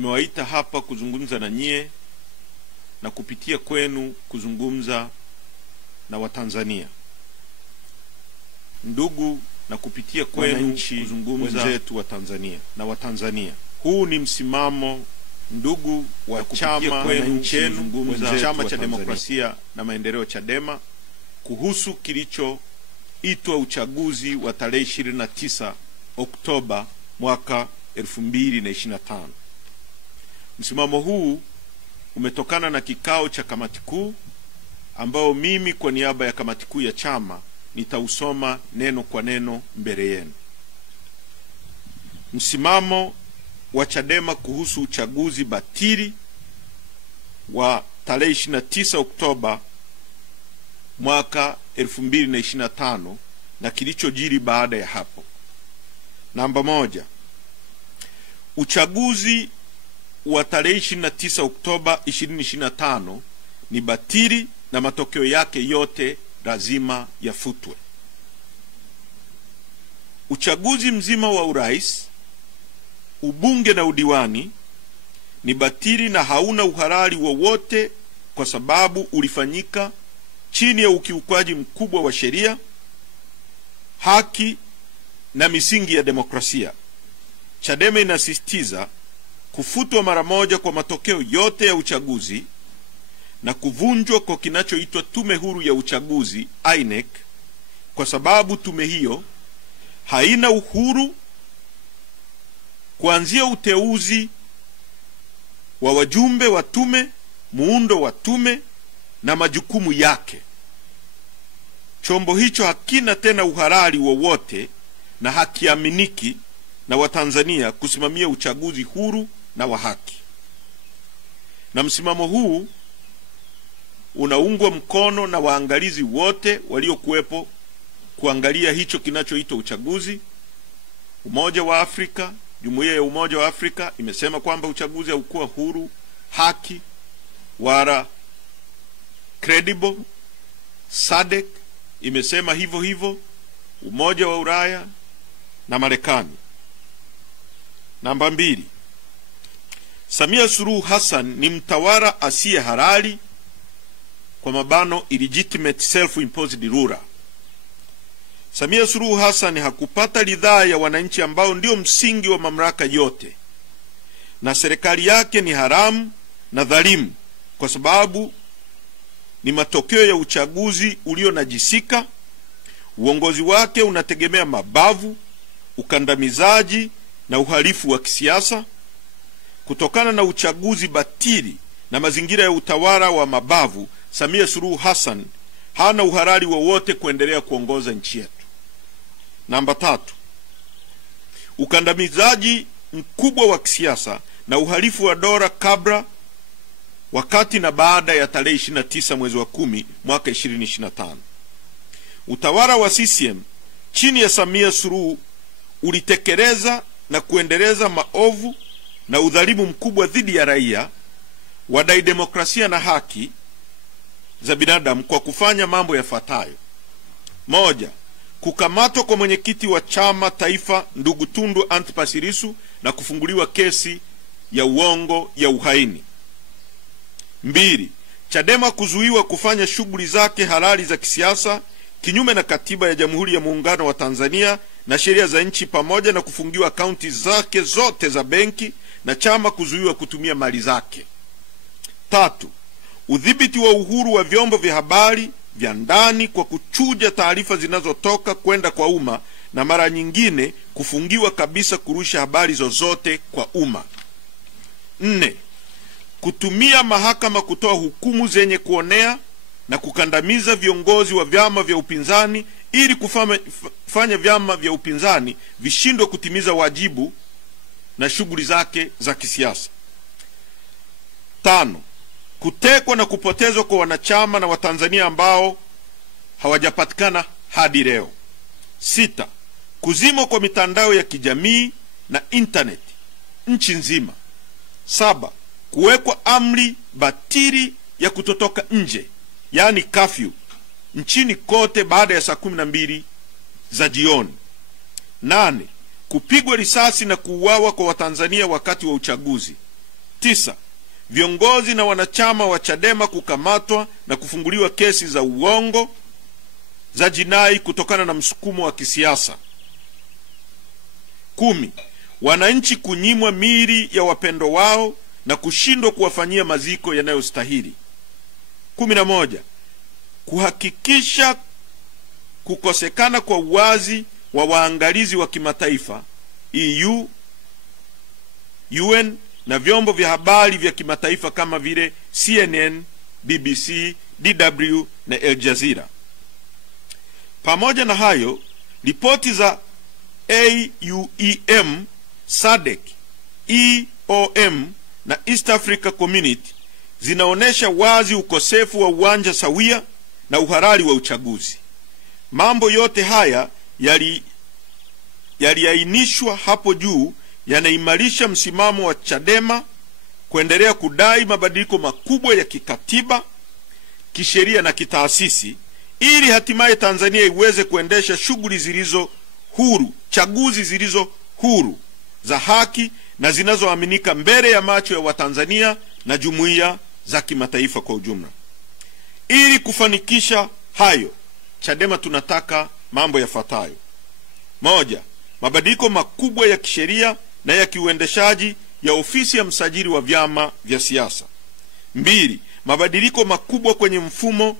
nimewaita hapa kuzungumza na nyie na kupitia kwenu kuzungumza na Watanzania. Ndugu, na kupitia kwenu kuzungumza wenzetu wa Tanzania na Watanzania. Huu ni msimamo, ndugu, wa chama chenu, Chama cha Demokrasia na Maendeleo Chadema, kuhusu kilichoitwa uchaguzi wa tarehe 29 Oktoba mwaka 2025. Msimamo huu umetokana na kikao cha kamati kuu ambao mimi kwa niaba ya kamati kuu ya chama nitausoma neno kwa neno mbele yenu. Msimamo wa Chadema kuhusu uchaguzi batili wa tarehe 29 Oktoba mwaka 2025 na kilichojiri baada ya hapo. Namba 1. Uchaguzi wa tarehe 29 Oktoba 2025 ni batili na matokeo yake yote lazima yafutwe. Uchaguzi mzima wa urais, ubunge na udiwani ni batili na hauna uhalali wowote kwa sababu ulifanyika chini ya ukiukwaji mkubwa wa sheria, haki na misingi ya demokrasia. Chadema inasisitiza kufutwa mara moja kwa matokeo yote ya uchaguzi na kuvunjwa kwa kinachoitwa Tume Huru ya Uchaguzi INEC, kwa sababu tume hiyo haina uhuru kuanzia uteuzi wa wajumbe wa tume, muundo wa tume na majukumu yake. Chombo hicho hakina tena uhalali wowote na hakiaminiki na Watanzania kusimamia uchaguzi huru na wa haki. Na msimamo huu unaungwa mkono na waangalizi wote waliokuwepo kuangalia hicho kinachoitwa uchaguzi. Umoja wa Afrika, Jumuiya ya Umoja wa Afrika imesema kwamba uchaguzi haukuwa huru, haki wala credible. SADC imesema hivyo hivyo, Umoja wa Ulaya na Marekani. Namba 2. Samia Suluhu Hassan ni mtawala asiye halali, kwa mabano illegitimate self-imposed ruler. Samia Suluhu Hassan hakupata ridhaa ya wananchi ambao ndio msingi wa mamlaka yote, na serikali yake ni haramu na dhalimu kwa sababu ni matokeo ya uchaguzi ulionajisika. Uongozi wake unategemea mabavu, ukandamizaji na uhalifu wa kisiasa. Kutokana na uchaguzi batili na mazingira ya utawala wa mabavu, Samia Suluhu Hassan hana uhalali wowote kuendelea kuongoza nchi yetu. Namba 3. Ukandamizaji mkubwa wa kisiasa na uhalifu wa dola kabla, wakati na baada ya tarehe 29 mwezi wa 10 mwaka 2025. Utawala wa CCM chini ya Samia Suluhu ulitekeleza na kuendeleza maovu na udhalimu mkubwa dhidi ya raia, wadai demokrasia na haki za binadamu kwa kufanya mambo yafuatayo. 1. Kukamatwa kwa mwenyekiti wa chama taifa ndugu Tundu Antipas Lissu na kufunguliwa kesi ya uongo ya uhaini. 2. Chadema kuzuiwa kufanya shughuli zake halali za kisiasa kinyume na katiba ya Jamhuri ya Muungano wa Tanzania na sheria za nchi, pamoja na kufungiwa akaunti zake zote za benki na chama kuzuiwa kutumia mali zake. 3. Udhibiti wa uhuru wa vyombo vya habari vya ndani kwa kuchuja taarifa zinazotoka kwenda kwa umma na mara nyingine kufungiwa kabisa kurusha habari zozote kwa umma. 4. Kutumia mahakama kutoa hukumu zenye kuonea na kukandamiza viongozi wa vyama vya upinzani ili kufanya vyama vya upinzani vishindwe kutimiza wajibu na shughuli zake za kisiasa. 5. Kutekwa na kupotezwa kwa wanachama na Watanzania ambao hawajapatikana hadi leo. 6. Kuzimwa kwa mitandao ya kijamii na internet nchi nzima. 7. Kuwekwa amri batili ya kutotoka nje, yani curfew, nchini kote baada ya saa 12 za jioni. 8. Kupigwa risasi na kuuawa kwa Watanzania wakati wa uchaguzi. 9. Viongozi na wanachama wa Chadema kukamatwa na kufunguliwa kesi za uongo za jinai kutokana na msukumo wa kisiasa. 10. Wananchi kunyimwa miili ya wapendwa wao na kushindwa kuwafanyia maziko yanayostahili. 11. Kuhakikisha kukosekana kwa uwazi wa waangalizi wa kimataifa EU, UN na vyombo vya habari vya kimataifa kama vile CNN, BBC, DW na Al Jazeera. Pamoja na hayo, ripoti za AUEM, SADC, EOM na East Africa Community zinaonesha wazi ukosefu wa uwanja sawia na uhalali wa uchaguzi. Mambo yote haya yaliainishwa hapo juu yanaimarisha msimamo wa Chadema kuendelea kudai mabadiliko makubwa ya kikatiba, kisheria na kitaasisi ili hatimaye Tanzania iweze kuendesha shughuli zilizo huru, chaguzi zilizo huru, za haki na zinazoaminika mbele ya macho ya Watanzania na jumuiya za kimataifa kwa ujumla. Ili kufanikisha hayo, Chadema tunataka mambo yafuatayo. 1. Mabadiliko makubwa ya kisheria na ya kiuendeshaji ya ofisi ya msajili wa vyama vya siasa. 2. Mabadiliko makubwa kwenye mfumo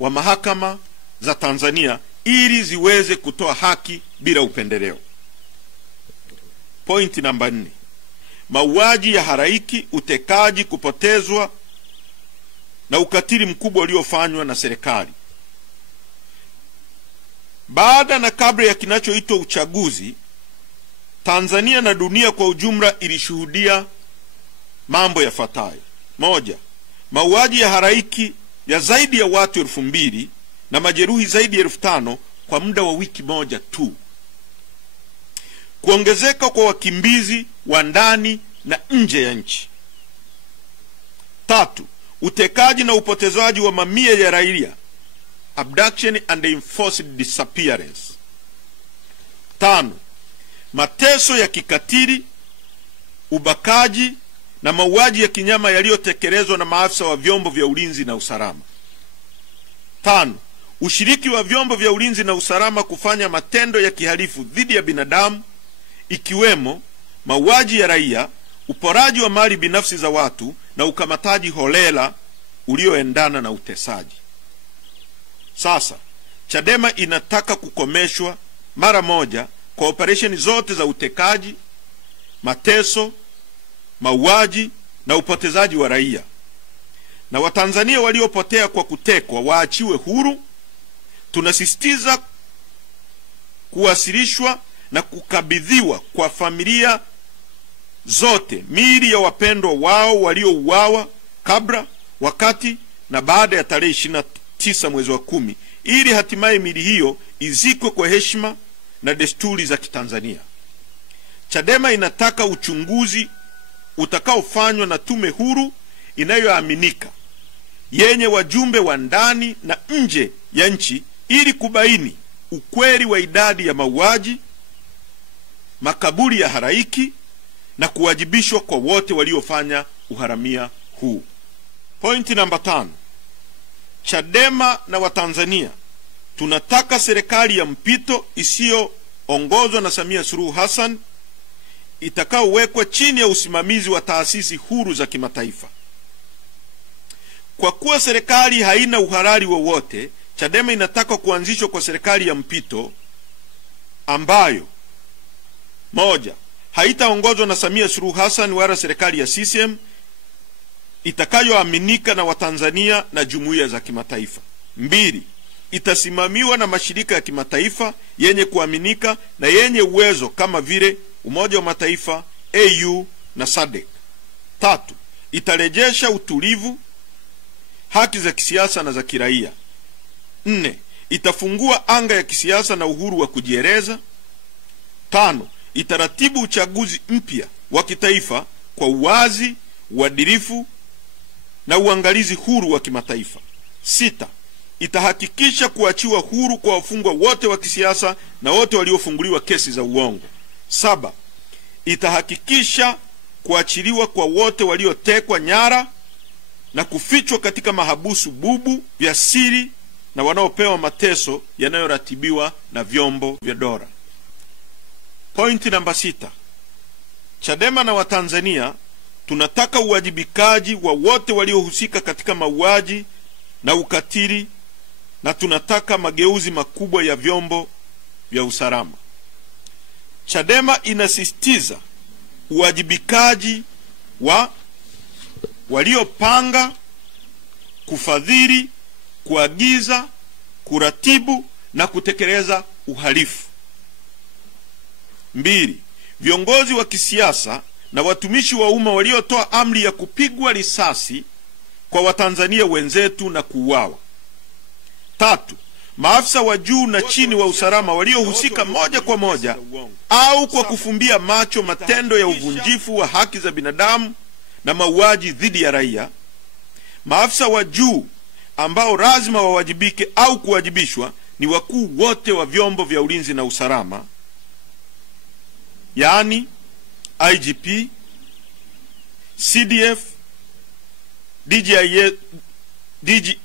wa mahakama za Tanzania ili ziweze kutoa haki bila upendeleo. Point namba 4. Mauaji ya halaiki, utekaji, kupotezwa na ukatili mkubwa uliofanywa na serikali. Baada na kabla ya kinachoitwa uchaguzi, Tanzania na dunia kwa ujumla ilishuhudia mambo yafuatayo. 1. Mauaji ya halaiki ya zaidi ya watu 2,000 na majeruhi zaidi ya 5,000 kwa muda wa wiki moja tu. Kuongezeka kwa wakimbizi wa ndani na nje ya nchi. 3. Utekaji na upotezaji wa mamia ya raia, abduction and enforced disappearance. 5. Mateso ya kikatili, ubakaji na mauaji ya kinyama yaliyotekelezwa na maafisa wa vyombo vya ulinzi na usalama. 5. Ushiriki wa vyombo vya ulinzi na usalama kufanya matendo ya kihalifu dhidi ya binadamu, ikiwemo mauaji ya raia, uporaji wa mali binafsi za watu na ukamataji holela ulioendana na utesaji. Sasa, Chadema inataka kukomeshwa mara moja kwa operesheni zote za utekaji, mateso, mauaji na upotezaji wa raia. Na Watanzania waliopotea kwa kutekwa waachiwe huru. Tunasisitiza kuwasilishwa na kukabidhiwa kwa familia zote miili ya wapendwa wao waliouawa kabla, wakati na baada ya tarehe 29 mwezi wa 10 ili hatimaye miili hiyo izikwe kwa heshima na desturi za Kitanzania. Chadema inataka uchunguzi utakaofanywa na tume huru inayoaminika yenye wajumbe wa ndani na nje ya nchi ili kubaini ukweli wa idadi ya mauaji, makaburi ya halaiki na kuwajibishwa kwa wote waliofanya uharamia huu. Point namba 5. Chadema na Watanzania tunataka serikali ya mpito isiyoongozwa na Samia Suluhu Hassan itakaowekwa chini ya usimamizi wa taasisi huru za kimataifa. Kwa kuwa serikali haina uhalali wowote, Chadema inataka kuanzishwa kwa serikali ya mpito ambayo 1. haitaongozwa na Samia Suluhu Hassan wala serikali ya CCM, itakayoaminika na Watanzania na jumuiya za kimataifa. 2. Itasimamiwa na mashirika ya kimataifa yenye kuaminika na yenye uwezo kama vile Umoja wa Mataifa, AU na SADC. 3. Itarejesha utulivu, haki za kisiasa na za kiraia. 4. Itafungua anga ya kisiasa na uhuru wa kujieleza. 5. Itaratibu uchaguzi mpya wa kitaifa kwa uwazi, uadilifu na uangalizi huru wa kimataifa. 6. Itahakikisha kuachiwa huru kwa wafungwa wote wa kisiasa na wote waliofunguliwa kesi za uongo. 7. Itahakikisha kuachiliwa kwa wote waliotekwa nyara na kufichwa katika mahabusu bubu vya siri na wanaopewa mateso yanayoratibiwa na vyombo vya dola. Pointi namba 6. Chadema na Watanzania tunataka uwajibikaji wa wote waliohusika katika mauaji na ukatili, na tunataka mageuzi makubwa ya vyombo vya usalama. Chadema inasisitiza uwajibikaji wa waliopanga, kufadhili, kuagiza, kuratibu na kutekeleza uhalifu. 2. Viongozi wa kisiasa na watumishi wa umma waliotoa amri ya kupigwa risasi kwa Watanzania wenzetu na kuuawa. 3. Maafisa wa juu na chini wa usalama waliohusika moja kwa moja au kwa kufumbia macho matendo ya uvunjifu wa haki za binadamu na mauaji dhidi ya raia. Maafisa wa juu ambao lazima wawajibike au kuwajibishwa ni wakuu wote wa vyombo vya ulinzi na usalama, yaani IGP, CDF,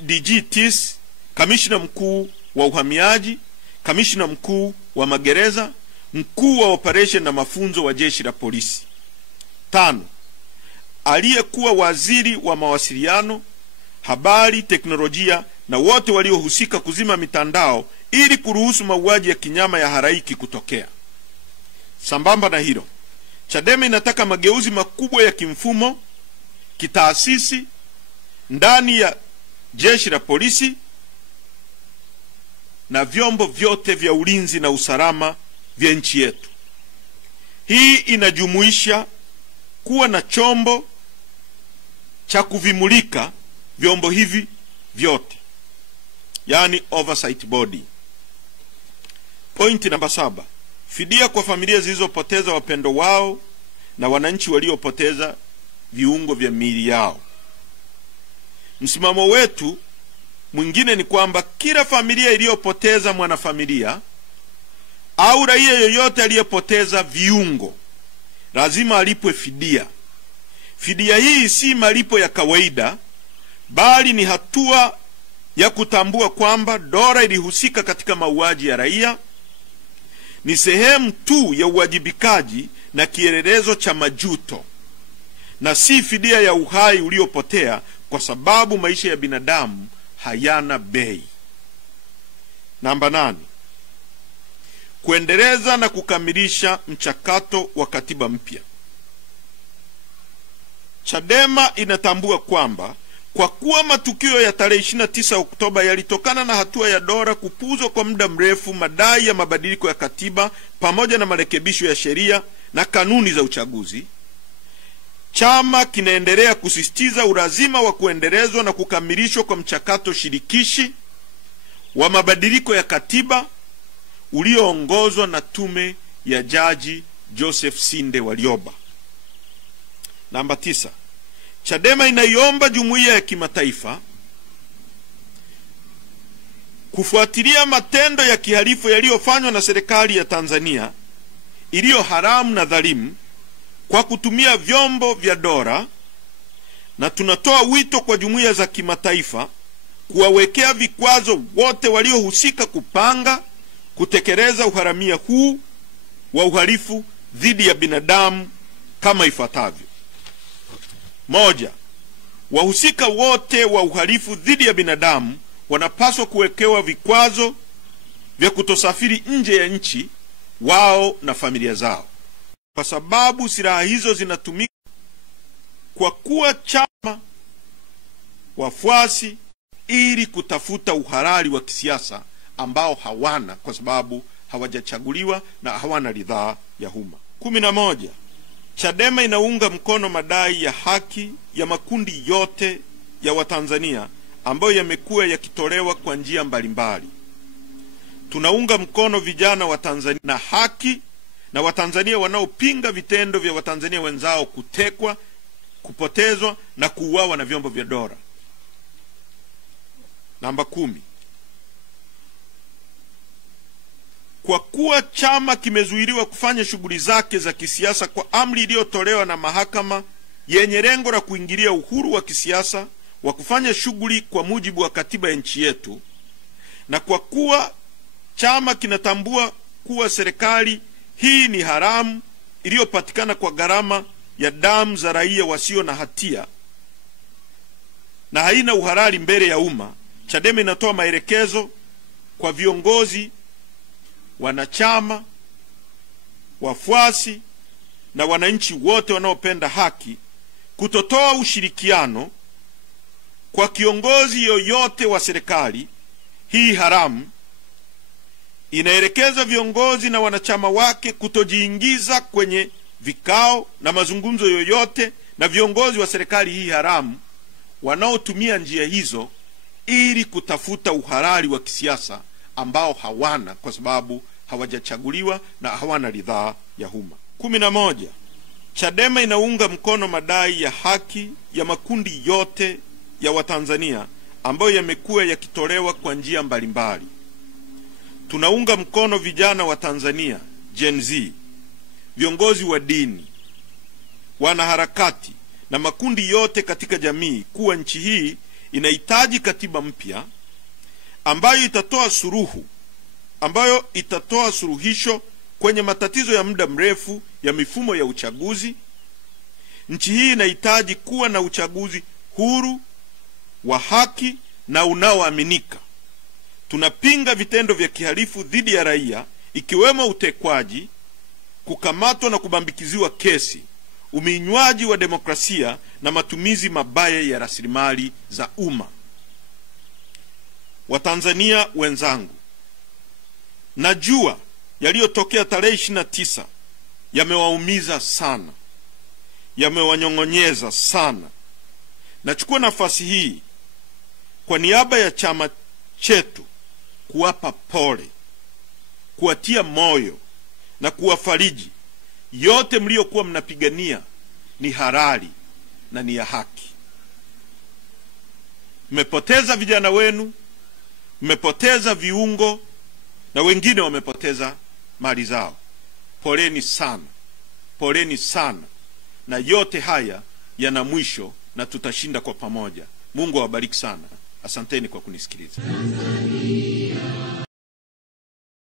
DGTs, kamishna mkuu wa uhamiaji, kamishna mkuu wa magereza, mkuu wa operation na mafunzo wa jeshi la polisi. 5. Aliyekuwa waziri wa mawasiliano, habari, teknolojia na wote waliohusika kuzima mitandao ili kuruhusu mauaji ya kinyama ya halaiki kutokea. Sambamba na hilo, Chadema inataka mageuzi makubwa ya kimfumo, kitaasisi ndani ya jeshi la polisi na vyombo vyote vya ulinzi na usalama vya nchi yetu. Hii inajumuisha kuwa na chombo cha kuvimulika vyombo hivi vyote, yani oversight body. Pointi namba 7. Fidia kwa familia zilizopoteza wapendo wao na wananchi waliopoteza viungo vya miili yao. Msimamo wetu mwingine ni kwamba kila familia iliyopoteza mwanafamilia au raia yoyote aliyepoteza viungo lazima alipwe fidia. Fidia hii si malipo ya kawaida, bali ni hatua ya kutambua kwamba dola ilihusika katika mauaji ya raia, ni sehemu tu ya uwajibikaji na kielelezo cha majuto, na si fidia ya uhai uliopotea, kwa sababu maisha ya binadamu hayana bei. Namba 8. Kuendeleza na kukamilisha mchakato wa katiba mpya. Chadema inatambua kwamba kwa kuwa matukio ya tarehe 29 Oktoba yalitokana na hatua ya dola kupuuzwa kwa muda mrefu madai ya mabadiliko ya katiba pamoja na marekebisho ya sheria na kanuni za uchaguzi, chama kinaendelea kusisitiza ulazima wa kuendelezwa na kukamilishwa kwa mchakato shirikishi wa mabadiliko ya katiba ulioongozwa na tume ya Jaji Joseph Sinde Warioba. Namba 9. Chadema inaiomba jumuiya ya kimataifa kufuatilia matendo ya kihalifu yaliyofanywa na serikali ya Tanzania iliyo haramu na dhalimu kwa kutumia vyombo vya dola, na tunatoa wito kwa jumuiya za kimataifa kuwawekea vikwazo wote waliohusika kupanga, kutekeleza uharamia huu wa uhalifu dhidi ya binadamu kama ifuatavyo. 1. Wahusika wote wa uhalifu dhidi ya binadamu wanapaswa kuwekewa vikwazo vya kutosafiri nje ya nchi, wao na familia zao, kwa sababu silaha hizo zinatumika kwa kuwa chama wafuasi ili kutafuta uhalali wa kisiasa ambao hawana, kwa sababu hawajachaguliwa na hawana ridhaa ya umma. 11. Chadema inaunga mkono madai ya haki ya makundi yote ya Watanzania ambayo yamekuwa yakitolewa kwa njia mbalimbali. Tunaunga mkono vijana wa Tanzania na haki na Watanzania wanaopinga vitendo vya Watanzania wenzao kutekwa, kupotezwa na kuuawa na vyombo vya dola. Namba 10. Kwa kuwa chama kimezuiliwa kufanya shughuli zake za kisiasa kwa amri iliyotolewa na mahakama yenye lengo la kuingilia uhuru wa kisiasa wa kufanya shughuli kwa mujibu wa katiba ya nchi yetu, na kwa kuwa chama kinatambua kuwa serikali hii ni haramu iliyopatikana kwa gharama ya damu za raia wasio na hatia na haina uhalali mbele ya umma, Chadema inatoa maelekezo kwa viongozi, wanachama, wafuasi na wananchi wote wanaopenda haki kutotoa ushirikiano kwa kiongozi yoyote wa serikali hii haramu. Inaelekeza viongozi na wanachama wake kutojiingiza kwenye vikao na mazungumzo yoyote na viongozi wa serikali hii haramu wanaotumia njia hizo ili kutafuta uhalali wa kisiasa ambao hawana, kwa sababu hawajachaguliwa na hawana ridhaa ya umma. 11. Chadema inaunga mkono madai ya haki ya makundi yote ya Watanzania ambayo yamekuwa yakitolewa kwa njia mbalimbali. Tunaunga mkono vijana wa Tanzania, Gen Z, viongozi wa dini, wanaharakati na makundi yote katika jamii kuwa nchi hii inahitaji katiba mpya ambayo itatoa suluhisho kwenye matatizo ya muda mrefu ya mifumo ya uchaguzi. Nchi hii inahitaji kuwa na uchaguzi huru, wa haki na unaoaminika. Tunapinga vitendo vya kihalifu dhidi ya raia, ikiwemo utekwaji, kukamatwa na kubambikiziwa kesi, uminywaji wa demokrasia na matumizi mabaya ya rasilimali za umma. Watanzania wenzangu, najua yaliyotokea tarehe 29 yamewaumiza sana, yamewanyong'onyeza sana. Nachukua nafasi hii kwa niaba ya chama chetu kuwapa pole, kuwatia moyo na kuwafariji. Yote mliokuwa mnapigania ni halali na ni ya haki. Mmepoteza vijana wenu, mmepoteza viungo na wengine wamepoteza mali zao. Poleni sana, poleni sana, na yote haya yana mwisho na tutashinda kwa pamoja. Mungu awabariki sana. Asanteni kwa kunisikiliza.